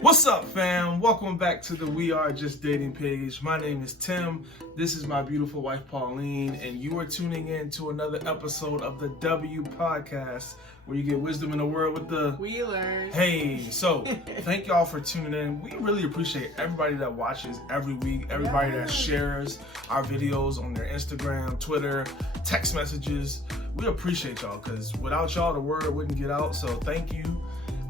What's up, fam? Welcome back to the We Are Just Dating page. My name is Tim. This is my beautiful wife, Pauline, and you are tuning in to another episode of the W Podcast, where you get wisdom in the word with the Wheelers. Hey, so thank y'all for tuning in. We really appreciate everybody that watches every week, everybody that shares our videos on their Instagram, Twitter, text messages. We appreciate y'all, because without y'all, the word wouldn't get out. So thank you.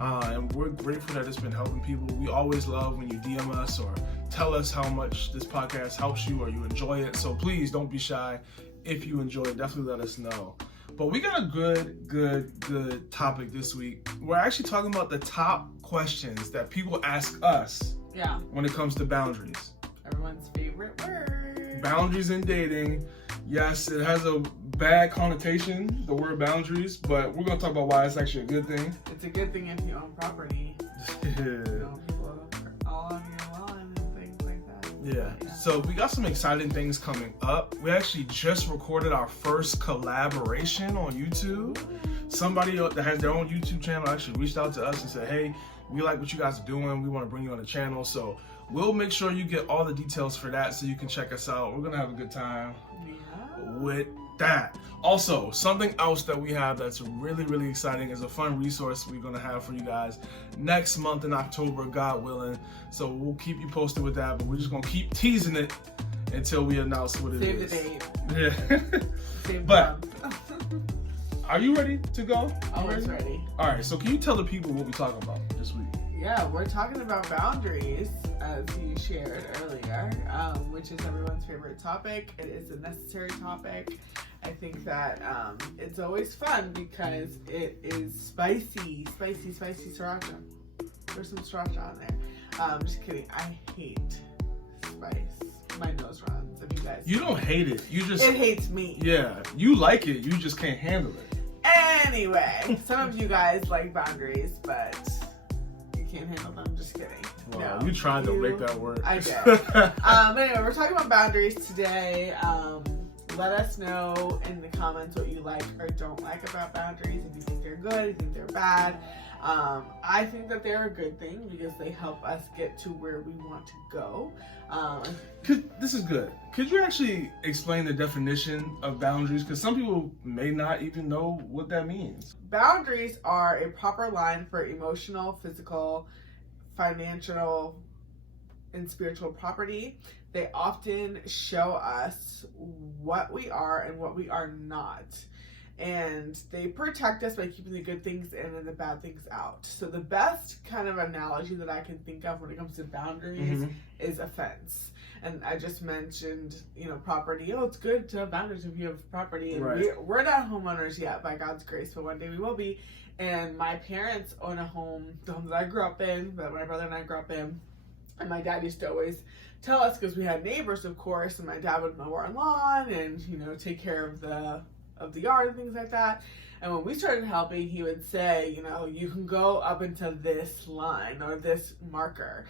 And we're grateful that it's been helping people. We always love when you DM us or tell us how much this podcast helps you or you enjoy it. So please don't be shy. If you enjoy it, definitely let us know. But we got a good topic this week. We're actually talking about the top questions that people ask us when it comes to boundaries. Everyone's favorite word. Boundaries in dating. Yes, it has a bad connotation, the word boundaries, but we're going to talk about why it's actually a good thing. It's a good thing if you own property. People all on your lawn and things like that. Yeah. So we got some exciting things coming up. We actually just recorded our first collaboration on YouTube. Somebody that has their own YouTube channel actually reached out to us and said, hey, we like what you guys are doing. We want to bring you on the channel. So we'll make sure you get all the details for that so you can check us out. We're going to have a good time with that. Also, something else that we have that's really exciting is a fun resource we're going to have for you guys next month in October, God willing. So we'll keep you posted with that, but we're just going to keep teasing it until we announce what it is. Save the date. Yeah. Save but the are you ready to go? Always ready. All right, so can you tell the people what we're talking about this week? Yeah, we're talking about boundaries, as you shared earlier, which is everyone's favorite topic. It is a necessary topic. I think that it's always fun because it is spicy sriracha. There's some sriracha on there. Just kidding. I hate spice. My nose runs. If you guys. You don't hate it. You just. It hates me. Yeah, you like it. You just can't handle it. Anyway, some of you guys like boundaries, but you can't handle them. Just kidding. Wow, no, you tried to make that work. I did. But anyway, we're talking about boundaries today. Let us know in the comments what you like or don't like about boundaries. If you think they're good, if you think they're bad. I think that they're a good thing because they help us get to where we want to go. This is good. Could you actually explain the definition of boundaries? Because some people may not even know what that means. Boundaries are a proper line for emotional, physical, financial, and spiritual property. They often show us what we are and what we are not. And they protect us by keeping the good things in and the bad things out. So the best kind of analogy that I can think of when it comes to boundaries is a fence. And I just mentioned, property. Oh, it's good to have boundaries if you have property. And we're not homeowners yet, by God's grace, but one day we will be. And my parents own a home, the home that I grew up in, that my brother and I grew up in. And my dad used to always tell us, because we had neighbors, of course, and my dad would mow our lawn and, take care of the yard and things like that. And when we started helping, he would say, you can go up into this line or this marker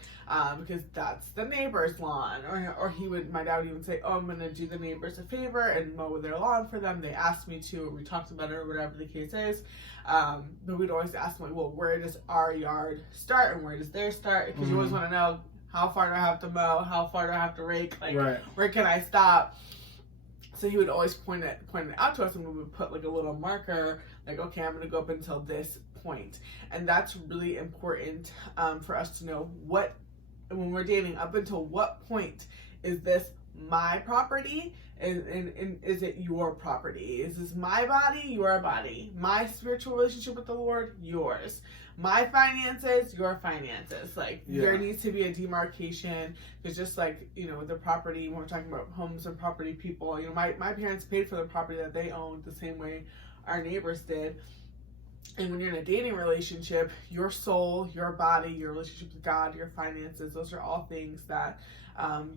because that's the neighbor's lawn. Or my dad would even say, oh, I'm going to do the neighbors a favor and mow their lawn for them. They asked me to, or we talked about it, or whatever the case is. But we'd always ask them, well, where does our yard start and where does theirs start? Because you always want to know, how far do I have to mow? How far do I have to rake? Where can I stop? So he would always point it out to us, and we would put like a little marker, like, okay, I'm going to go up until this point. And that's really important for us to know when we're dating, up until what point is this my property and is it your property? Is this my body, your body? My spiritual relationship with the Lord, yours. My finances, your finances. There needs to be a demarcation. Because just like, with the property, when we're talking about homes and property people, my parents paid for the property that they owned the same way our neighbors did. And when you're in a dating relationship, your soul, your body, your relationship with God, your finances, those are all things that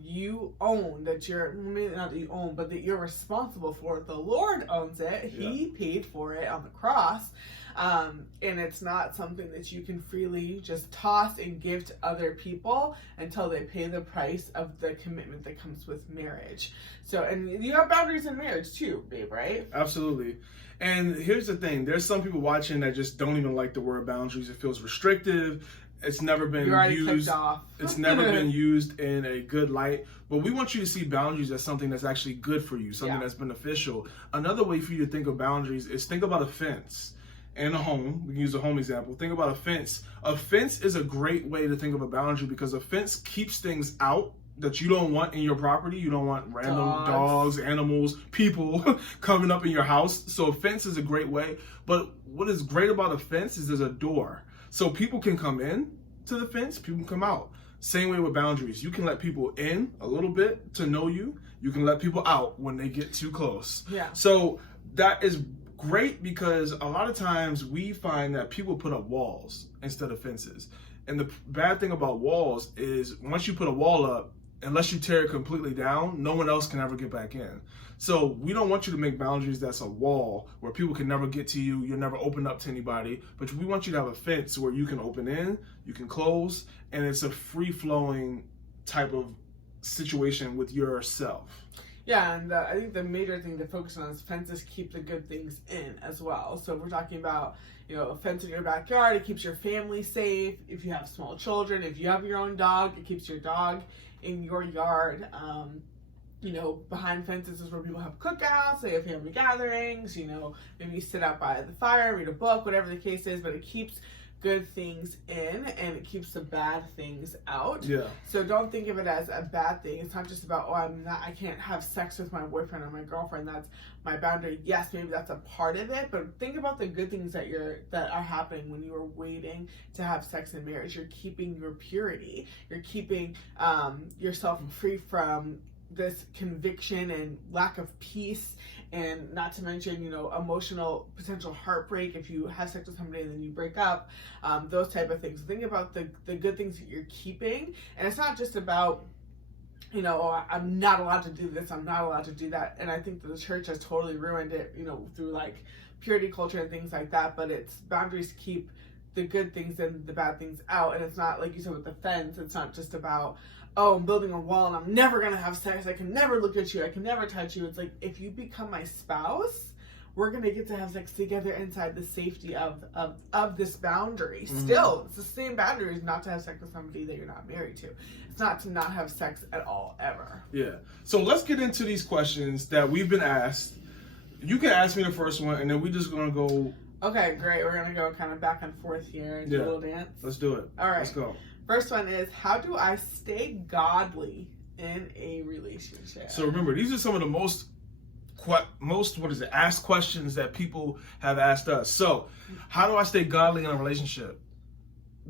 you own, that you're, maybe not that you own, but that you're responsible for. The Lord owns it. He paid for it on the cross. And it's not something that you can freely just toss and give to other people until they pay the price of the commitment that comes with marriage. So, and you have boundaries in marriage too, babe, right? Absolutely. And here's the thing. There's some people watching that just don't even like the word boundaries. It feels restrictive. it's never been You're already used. clipped off. It's never been used in a good light. But we want you to see boundaries as something that's actually good for you, something that's beneficial. Another way for you to think of boundaries is think about a fence and a home. We can use a home example. Think about a fence. A fence is a great way to think of a boundary because a fence keeps things out that you don't want in your property. You don't want random dogs, animals, people coming up in your house. So a fence is a great way. But what is great about a fence is there's a door. So people can come in to the fence, people can come out. Same way with boundaries. You can let people in a little bit to know you. You can let people out when they get too close. Yeah. So that is great because a lot of times we find that people put up walls instead of fences. And the bad thing about walls is once you put a wall up, unless you tear it completely down, no one else can ever get back in. So we don't want you to make boundaries that's a wall where people can never get to you, you'll never open up to anybody, but we want you to have a fence where you can open in, you can close, and it's a free-flowing type of situation with yourself. Yeah, and I think the major thing to focus on is fences keep the good things in as well. So if we're talking about, a fence in your backyard, it keeps your family safe. If you have small children, if you have your own dog, it keeps your dog in your yard. Behind fences is where people have cookouts, they have family gatherings, maybe you sit out by the fire, read a book, whatever the case is, but it keeps good things in and it keeps the bad things out. Yeah. So don't think of it as a bad thing. It's not just about, I can't have sex with my boyfriend or my girlfriend. That's my boundary. Yes, maybe that's a part of it, but think about the good things that are happening when you are waiting to have sex in marriage. You're keeping your purity. You're keeping yourself free from this conviction and lack of peace, and not to mention, emotional potential heartbreak if you have sex with somebody and then you break up, those type of things. Think about the good things that you're keeping, and it's not just about, I'm not allowed to do this, I'm not allowed to do that, and I think that the church has totally ruined it, through like purity culture and things like that, but it's boundaries keep the good things and the bad things out, and it's not, like you said with the fence, it's not just about, I'm building a wall and I'm never gonna have sex, I can never look at you, I can never touch you. It's like, if you become my spouse, we're gonna get to have sex together inside the safety of this boundary. Mm-hmm. Still, it's the same boundary as not to have sex with somebody that you're not married to. It's not to not have sex at all, ever. Yeah. So let's get into these questions that we've been asked. You can ask me the first one, and then we're just gonna go. Okay, great. We're gonna go kind of back and forth here and do a little dance. Let's do it. All right. Let's go. First one is, how do I stay godly in a relationship? So remember, these are some of the most asked questions that people have asked us. So, how do I stay godly in a relationship?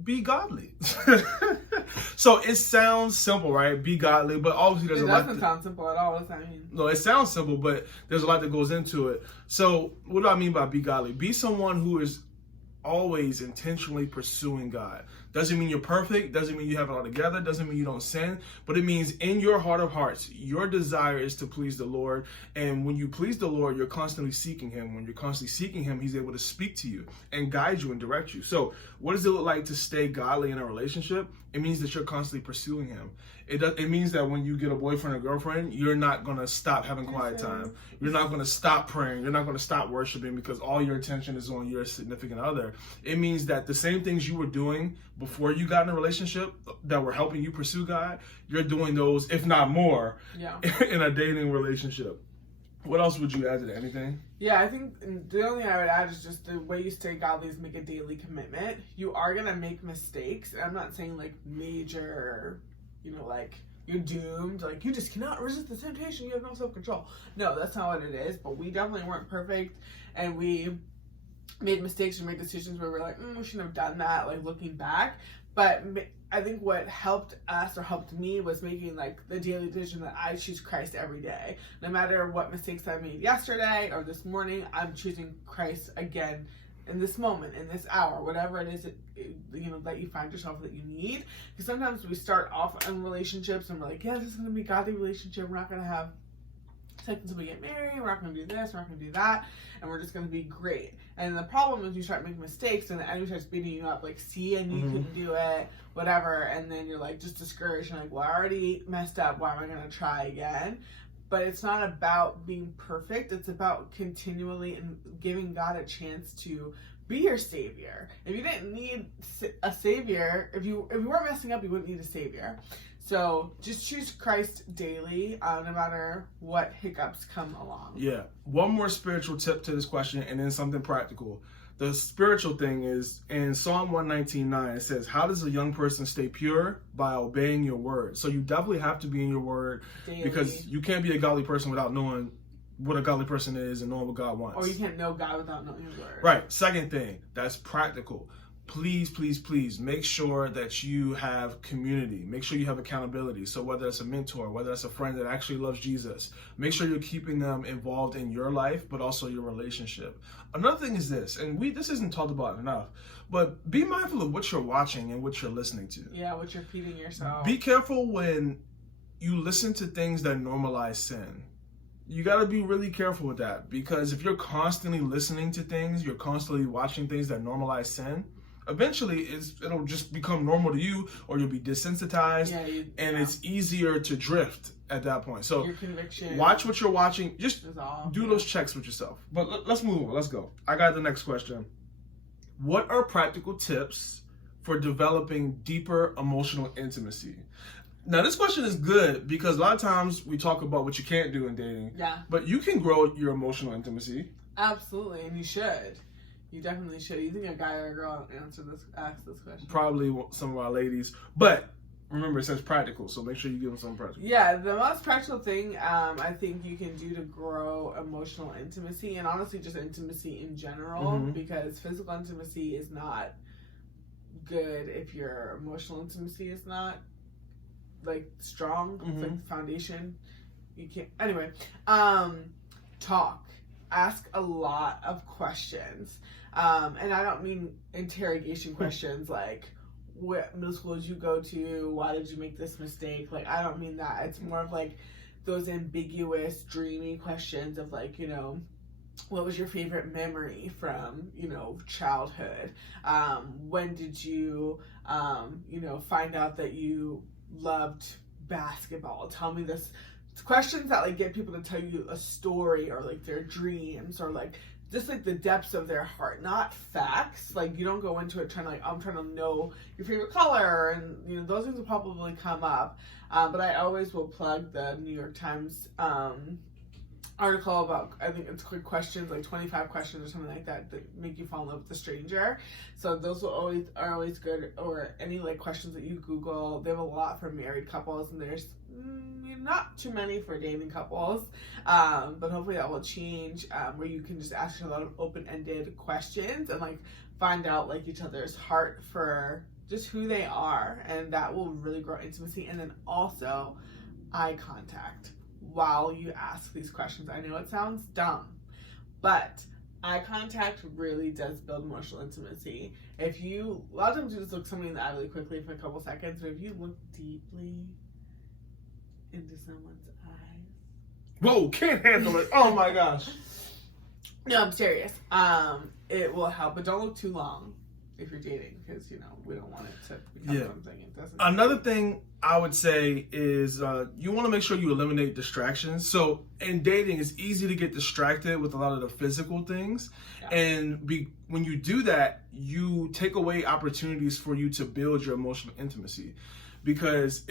Be godly. So it sounds simple, right? Be godly, but obviously there's a lot. It doesn't sound simple at all. What does that mean? No, it sounds simple, but there's a lot that goes into it. So what do I mean by be godly? Be someone who is always intentionally pursuing God. Doesn't mean you're perfect, doesn't mean you have it all together, doesn't mean you don't sin, but it means in your heart of hearts, your desire is to please the Lord. And when you please the Lord, you're constantly seeking Him. When you're constantly seeking Him, He's able to speak to you and guide you and direct you. So what does it look like to stay godly in a relationship? It means that you're constantly pursuing Him. It means that when you get a boyfriend or girlfriend, you're not going to stop having quiet time. You're not going to stop praying. You're not going to stop worshiping because all your attention is on your significant other. It means that the same things you were doing before you got in a relationship that were helping you pursue God, you're doing those, if not more, in a dating relationship. What else would you add to that? Anything? Yeah, I think the only thing I would add is just the way you stay godly is make a daily commitment. You are going to make mistakes. I'm not saying like major, like you're doomed, like you just cannot resist the temptation, you have no self-control. No, that's not what it is, but we definitely weren't perfect, and we made mistakes or made decisions where we're like, we shouldn't have done that, like looking back. But I think what helped us or helped me was making like the daily decision that I choose Christ every day. No matter what mistakes I made yesterday or this morning, I'm choosing Christ again in this moment, in this hour, whatever it is that you find yourself that you need. Because sometimes we start off in relationships and we're like, this is going to be a godly relationship, we're not going to have sex until we get married, we're not going to do this, we're not going to do that, and we're just going to be great. And the problem is you start making mistakes and the enemy starts beating you up, like, see, and you couldn't do it, whatever, and then you're like just discouraged and like, well, I already messed up, why am I going to try again? But it's not about being perfect. It's about continually and giving God a chance to be your savior. If you didn't need a savior, if you weren't messing up, you wouldn't need a savior. So just choose Christ daily, no matter what hiccups come along. Yeah. One more spiritual tip to this question, and then something practical. The spiritual thing is in Psalm 119:9, it says, how does a young person stay pure? By obeying your word. So you definitely have to be in your word Daily. because you can't be a godly person without knowing what a godly person is and knowing what God wants. Or you can't know God without knowing His word. Right. Second thing, that's practical. Please, please, please make sure that you have community. Make sure you have accountability. So whether it's a mentor, whether it's a friend that actually loves Jesus, make sure you're keeping them involved in your life, but also your relationship. Another thing is this, and this isn't talked about enough, but be mindful of what you're watching and what you're listening to. Yeah, what you're feeding yourself. Be careful when you listen to things that normalize sin. You got to be really careful with that, because if you're constantly listening to things, you're constantly watching things that normalize sin, eventually it'll just become normal to you, or you'll be desensitized, and it's easier to drift at that point. So your conviction, watch what you're watching. Just do those checks with yourself. But let's move on. Let's go. I got the next question. What are practical tips for developing deeper emotional intimacy? Now, this question is good because a lot of times we talk about what you can't do in dating. Yeah. But you can grow your emotional intimacy. Absolutely, and you should. You definitely should. You think a guy or a girl ask this question? Probably some of our ladies. But remember, it says practical, so make sure you give them something practical. Yeah, the most practical thing I think you can do to grow emotional intimacy, and honestly just intimacy in general, because physical intimacy is not good if your emotional intimacy is not like strong. It's like the foundation. You can't. Anyway, talk. Ask a lot of questions. And I don't mean interrogation questions like, what middle school did you go to? Why did you make this mistake? Like, I don't mean that. It's more of like those ambiguous, dreamy questions of like, you know, what was your favorite memory from, you know, childhood? When did you, you know, find out that you loved basketball? Tell me this. It's questions that like get people to tell you a story or like their dreams or like just like the depths of their heart, not facts. Like you don't go into it trying to like, I'm trying to know your favorite color, and you know those things will probably come up. But I always will plug the New York Times article about, I think it's quick questions, like 25 questions or something like that make you fall in love with a stranger. So those are always good. Or any like questions that you Google. They have a lot for married couples, and there's not too many for dating couples, but hopefully that will change, where you can just ask a lot of open-ended questions and like find out like each other's heart for just who they are, and that will really grow intimacy. And then also eye contact while you ask these questions. I know it sounds dumb, but eye contact really does build emotional intimacy. If you, a lot of times you just look somebody in the eye really quickly for a couple seconds, but if you look deeply into someone's eyes. Whoa, can't handle it. Oh my gosh. No, I'm serious. It will help, but don't look too long if you're dating, because you know we don't want it to become something it doesn't. Another thing I would say is you want to make sure you eliminate distractions. So in dating, it's easy to get distracted with a lot of the physical things, and when you do that, you take away opportunities for you to build your emotional intimacy, because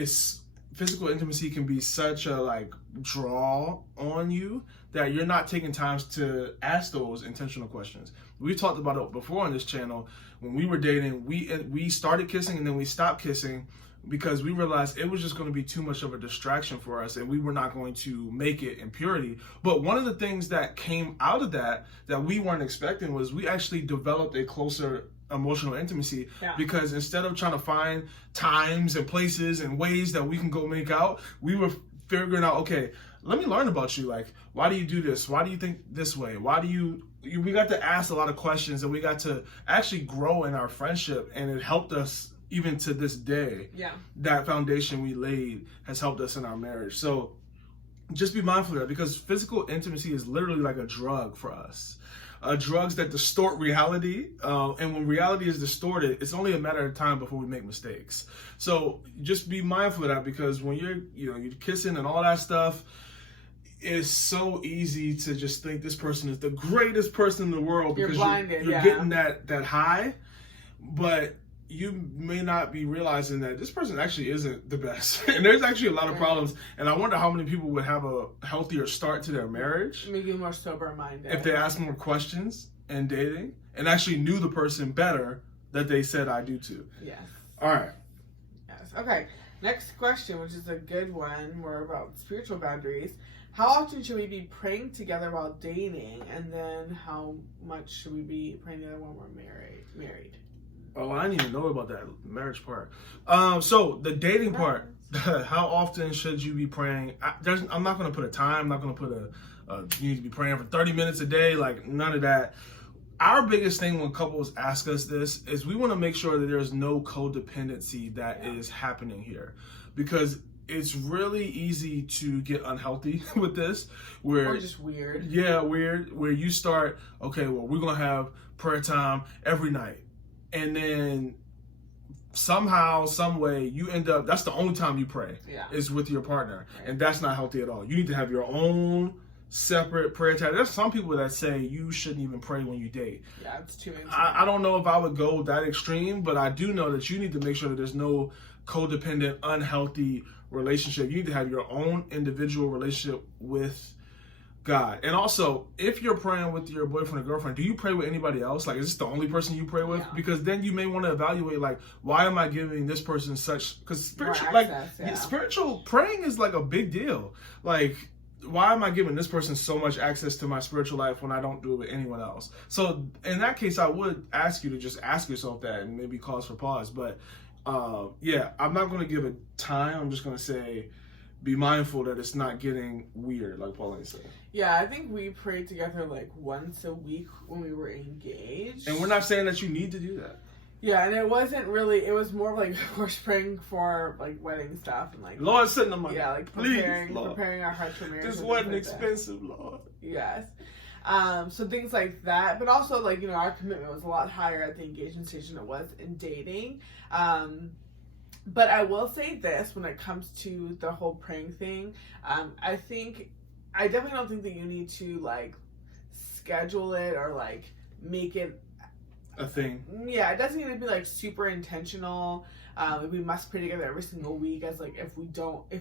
physical intimacy can be such a like draw on you that you're not taking times to ask those intentional questions. We talked about it before on this channel. When we were dating, we started kissing and then we stopped kissing because we realized it was just going to be too much of a distraction for us and we were not going to make it in purity. But one of the things that came out of that we weren't expecting was we actually developed a closer emotional intimacy, because instead of trying to find times and places and ways that we can go make out, we were figuring out, okay, let me learn about you. Like, why do you do this? Why do you think this way? We got to ask a lot of questions, and we got to actually grow in our friendship, and it helped us even to this day. That foundation we laid has helped us in our marriage. So just be mindful of that, because physical intimacy is literally like a drug for us. Drugs that distort reality, and when reality is distorted, it's only a matter of time before we make mistakes. So just be mindful of that, because when you're kissing and all that stuff, it's so easy to just think this person is the greatest person in the world because you're getting that high, but you may not be realizing that this person actually isn't the best. And there's actually a lot of problems. And I wonder how many people would have a healthier start to their marriage. Maybe more sober-minded. If they asked more questions in dating and actually knew the person better that they said I do to. Yes. All right. Yes. Okay. Next question, which is a good one, more about spiritual boundaries. How often should we be praying together while dating? And then how much should we be praying together when we're married? Oh, I didn't even know about that marriage part. So the dating part, how often should you be praying? I'm not going to put a time. I'm not going to put you need to be praying for 30 minutes a day. Like, none of that. Our biggest thing when couples ask us this is we want to make sure that there's no codependency that is happening here, because it's really easy to get unhealthy with this. Or just weird. Yeah, weird. Where you start, okay, well, we're going to have prayer time every night. And then somehow, some way, you end up, that's the only time you pray is with your partner. Right. And that's not healthy at all. You need to have your own separate prayer time. There's some people that say you shouldn't even pray when you date. Yeah, it's too intimate. I don't know if I would go that extreme, but I do know that you need to make sure that there's no codependent, unhealthy relationship. You need to have your own individual relationship with God. And also, if you're praying with your boyfriend or girlfriend, do you pray with anybody else? Like, is this the only person you pray with? Yeah. Because then you may want to evaluate, like, why am I giving this person such, because spiritual praying is like a big deal. Like, why am I giving this person so much access to my spiritual life when I don't do it with anyone else? So in that case, I would ask you to just ask yourself that and maybe cause for pause. But I'm not going to give a time. I'm just going to say, be mindful that it's not getting weird, like Pauline said. Yeah, I think we prayed together like once a week when we were engaged. And we're not saying that you need to do that. Yeah, and it wasn't really, it was more like we're praying for like wedding stuff and like, Lord, send the money. Yeah, like preparing our hearts for marriage. This wasn't expensive, Lord. Yes. So things like that, but also like, our commitment was a lot higher at the engagement stage than it was in dating. But I will say this, when it comes to the whole praying thing, I definitely don't think that you need to like schedule it or like make it a thing. Yeah, it doesn't need to be like super intentional. We must pray together every single week, as like if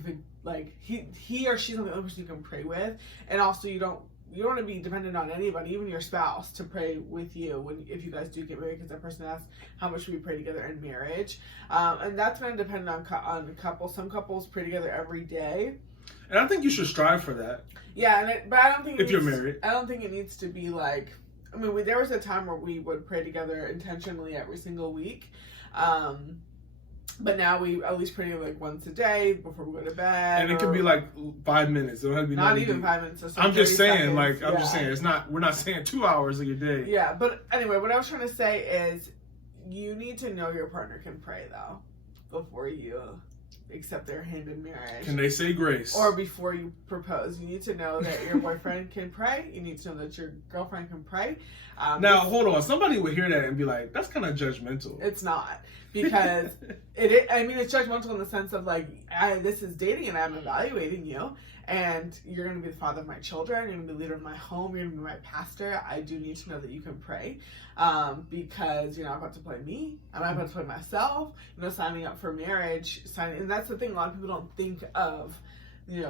it like he or she's not the only person you can pray with, and also you don't want to be dependent on anybody, even your spouse, to pray with you if you guys do get married, because that person asks how much we pray together in marriage, and that's going to depend on the couple. Some couples pray together every day, and I think you should strive for that. Yeah, but I don't think if you're married, I don't think it needs to be like. I mean, there was a time where we would pray together intentionally every single week. But now we at least pray like once a day before we go to bed. And it can be like 5 minutes. It don't have to be not even 5 minutes. So I'm just saying, seconds. I'm just saying, we're not saying 2 hours of your day. Yeah, but anyway, what I was trying to say is you need to know your partner can pray, though, before you accept their hand in marriage. Can they say grace? Or before you propose. You need to know that your boyfriend can pray. You need to know that your girlfriend can pray. Now, hold on. Somebody would hear that and be like, that's kind of judgmental. It's not. Because it's judgmental in the sense of like, this is dating and I'm evaluating you. And you're going to be the father of my children. You're going to be the leader of my home. You're going to be my pastor. I do need to know that you can pray. Because you're not about to play me. I'm not about to play myself. Signing up for marriage. And that's the thing. A lot of people don't think of,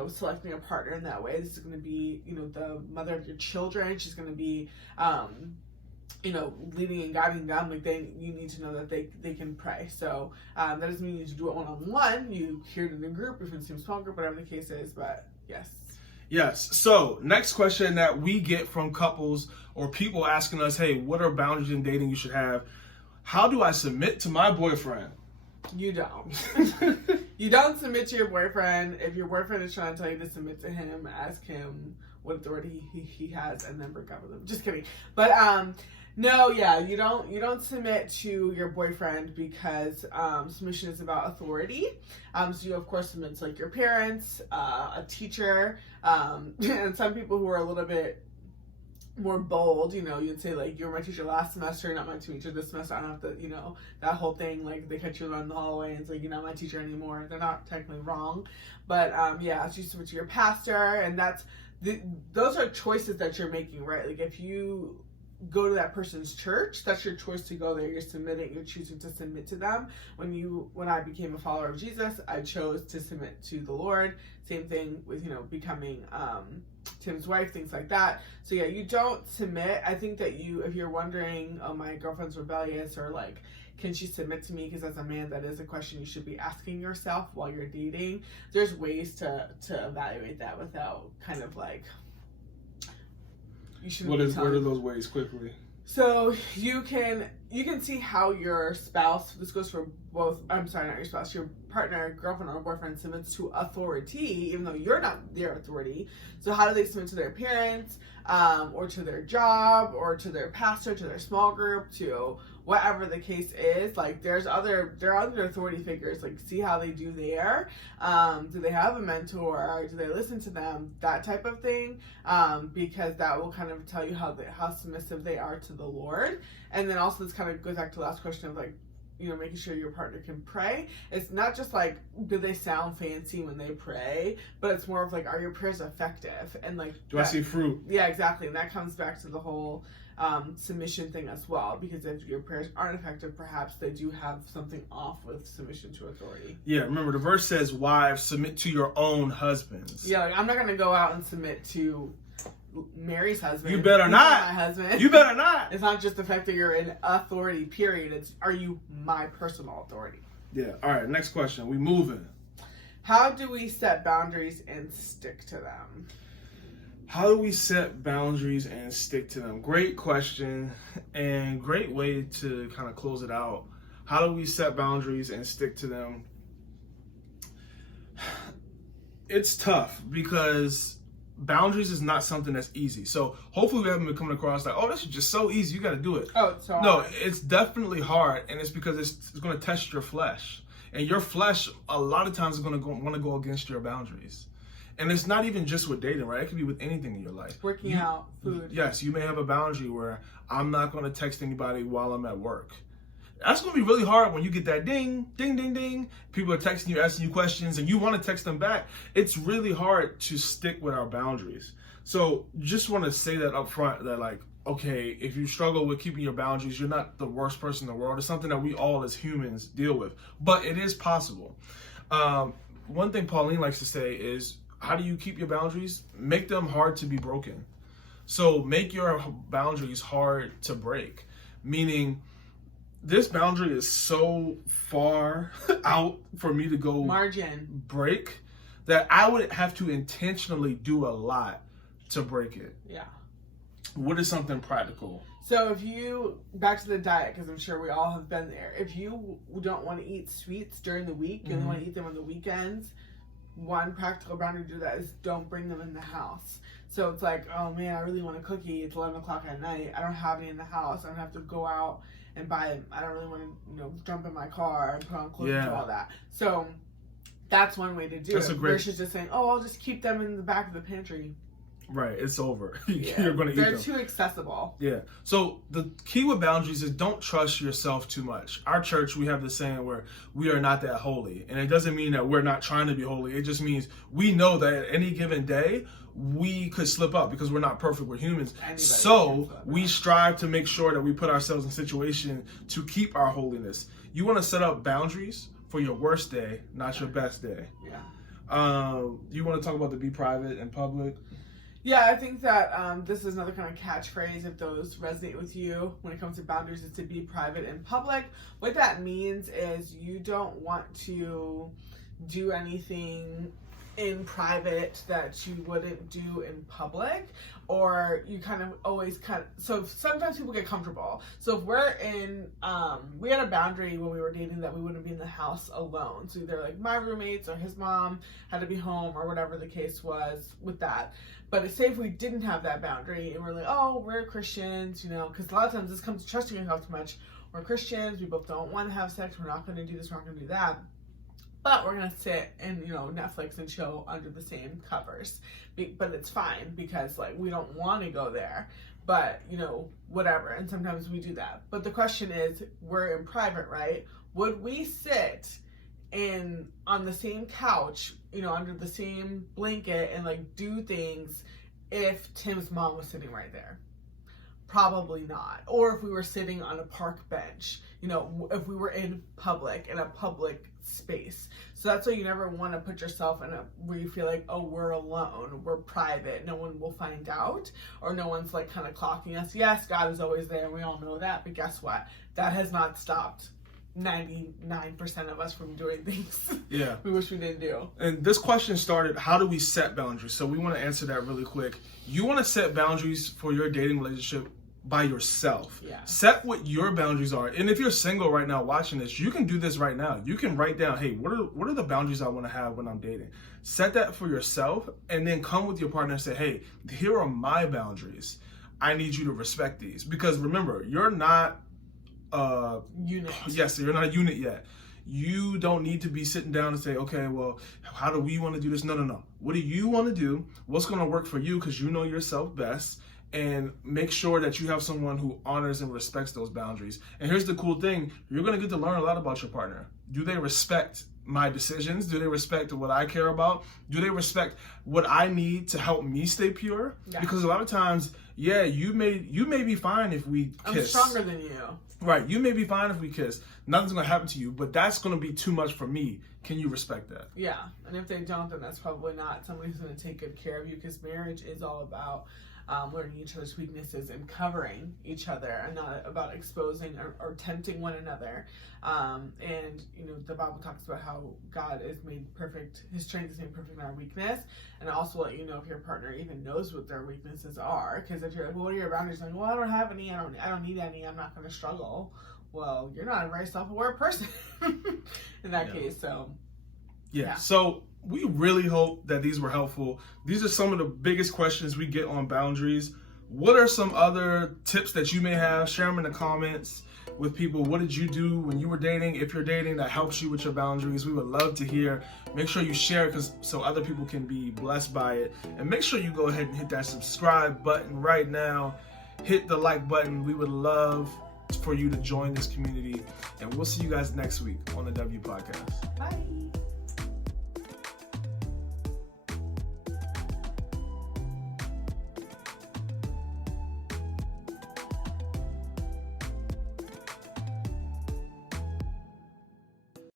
selecting a partner in that way. This is going to be, the mother of your children. She's going to be, leading and guiding them. Like you need to know that they can pray. So that doesn't mean you need to do it one-on-one. You hear it in a group, if it's a small group, whatever the case is. But yes. So next question that we get from couples or people asking us, hey, what are boundaries in dating you should have? How do I submit to my boyfriend? You don't. You don't submit to your boyfriend. If your boyfriend is trying to tell you to submit to him, ask him what authority he has, and then break up with him. Just kidding. But no, yeah, you don't submit to your boyfriend, because submission is about authority. So you of course submit to like your parents, a teacher, and some people who are a little bit more bold, you'd say like, you're my teacher last semester, not my teacher this semester. I don't have to, that whole thing, like they catch you in the hallway and it's like, you're not my teacher anymore. They're not technically wrong, but so you submit to your pastor, and those are choices that you're making, right? Like if you go to that person's church, that's your choice to go there. You're submitting, you're choosing to submit to them. When I became a follower of Jesus, I chose to submit to the Lord. Same thing with, becoming Tim's wife, things like that. So yeah, you don't submit. I think that if you're wondering, oh, my girlfriend's rebellious, or like, can she submit to me? Because as a man, that is a question you should be asking yourself while you're dating. There's ways to evaluate that without kind of like, you shouldn't. What are those ways quickly? So you can see how your spouse, this goes for both, I'm sorry, not your spouse, your partner, girlfriend, or boyfriend submits to authority, even though you're not their authority. So how do they submit to their parents, or to their job, or to their pastor, to their small group, to whatever the case is? Like there are other authority figures, like see how they do there. Do they have a mentor? Do they listen to them? That type of thing, because that will kind of tell you how submissive they are to the Lord. And then also this kind of goes back to the last question of like, making sure your partner can pray. It's not just like, do they sound fancy when they pray, but it's more of like, are your prayers effective? And like, I see fruit? Yeah, exactly. And that comes back to the whole submission thing as well, because if your prayers aren't effective, perhaps they do have something off with submission to authority. Yeah, remember the verse says, wives, submit to your own husbands. Yeah, like, I'm not going to go out and submit to Mary's husband. You better not. My husband. You better not. It's not just the fact that you're in authority, period. It's, are you my personal authority? Yeah. All right, next question. We moving. How do we set boundaries and stick to them? How do we set boundaries and stick to them? Great question, and great way to kind of close it out. How do we set boundaries and stick to them? It's tough because boundaries is not something that's easy. So hopefully we haven't been coming across like, oh, this is just so easy, you got to do it. Oh, it's so hard. No, it's definitely hard, and it's because it's going to test your flesh. And your flesh, a lot of times, is going to want to go against your boundaries. And it's not even just with dating, right? It could be with anything in your life. Working out, food. Yes, you may have a boundary where I'm not going to text anybody while I'm at work. That's going to be really hard when you get that ding, ding, ding, ding. People are texting you, asking you questions, and you want to text them back. It's really hard to stick with our boundaries. So just want to say that up front, that like, okay, if you struggle with keeping your boundaries, you're not the worst person in the world. It's something that we all as humans deal with, but it is possible. One thing Pauline likes to say is, how do you keep your boundaries? Make them hard to be broken. So make your boundaries hard to break, meaning this boundary is so far out for me to go break that I would have to intentionally do a lot to break it. Yeah. What is something practical? So if you, back to the diet, because I'm sure we all have been there. If you don't want to eat sweets during the week, you only want to eat them on the weekends, one practical boundary to do that is don't bring them in the house. So it's like, oh man, I really want a cookie. It's 11 o'clock at night. I don't have any in the house. I don't have to go out and buy them. I don't really want to, jump in my car and put on clothes and do all that. So that's one way to do it. Versus just saying, oh, I'll just keep them in the back of the pantry. Right, it's over. Yeah. You're going to eat them. They're too accessible. Yeah. So the key with boundaries is don't trust yourself too much. Our church, we have this saying where we are not that holy. And it doesn't mean that we're not trying to be holy. It just means we know that at any given day, we could slip up because we're not perfect. We're humans. So we strive to make sure that we put ourselves in a situation to keep our holiness. You want to set up boundaries for your worst day, not your best day. Yeah. You want to talk about the be private in public? Yeah, I think that this is another kind of catchphrase, if those resonate with you when it comes to boundaries, is to be private in public. What that means is you don't want to do anything in private that you wouldn't do in public, or you kind of always so sometimes people get comfortable. So if we're in, we had a boundary when we were dating that we wouldn't be in the house alone. So either like my roommates or his mom had to be home or whatever the case was with that. But it's safe if we didn't have that boundary and we're like, oh, we're Christians, because a lot of times this comes to trusting yourself too much. We're Christians, we both don't want to have sex, we're not going to do this, we're not going to do that. But we're going to sit and, Netflix and chill under the same covers. But it's fine because, we don't want to go there. But, whatever. And sometimes we do that. But the question is, we're in private, right? Would we sit on the same couch, under the same blanket and, do things if Tim's mom was sitting right there? Probably not. Or if we were sitting on a park bench, you know, if we were in a public space. So that's why you never want to put yourself in a where you feel like, oh, we're alone, we're private, no one will find out, or no one's like kind of clocking us. Yes, God is always there, and we all know that, but guess what? That has not stopped 99% of us from doing things we wish we didn't do. And this question started, how do we set boundaries? So we want to answer that really quick. You want to set boundaries for your dating relationship by yourself. Set what your boundaries are. And if you're single right now watching this, you can do this right now. You can write down, hey, what are the boundaries I want to have when I'm dating? Set that for yourself, and then come with your partner and say, hey, here are my boundaries. I need you to respect these. Because remember, you're not unit. Yes, you're not a unit yet. You don't need to be sitting down and say, okay, well, how do we want to do this? No. What do you want to do? What's going to work for you? Because you know yourself best. And make sure that you have someone who honors and respects those boundaries. And here's the cool thing. You're going to get to learn a lot about your partner. Do they respect my decisions? Do they respect what I care about? Do they respect what I need to help me stay pure? Because a lot of times, you may be fine if we kiss. I'm stronger than you. Right. You may be fine if we kiss. Nothing's going to happen to you, but that's going to be too much for me. Can you respect that? Yeah. And if they don't, then that's probably not somebody who's going to take good care of you, because marriage is all about learning each other's weaknesses and covering each other, and not about exposing or tempting one another. And you know, the Bible talks about how God is made perfect, his strength is made perfect in our weakness, and also let you know if your partner even knows what their weaknesses are. Because if you're like, well, what are your boundaries? Like, well, I don't have any, I don't need any, I'm not going to struggle. Well, you're not a very self-aware person in that case. So so we really hope that these were helpful. These are some of the biggest questions we get on boundaries. What are some other tips that you may have? Share them in the comments with people. What did you do when you were dating? If you're dating, that helps you with your boundaries. We would love to hear. Make sure you share it so other people can be blessed by it. And make sure you go ahead and hit that subscribe button right now. Hit the like button. We would love for you to join this community. And we'll see you guys next week on the W Podcast. Bye.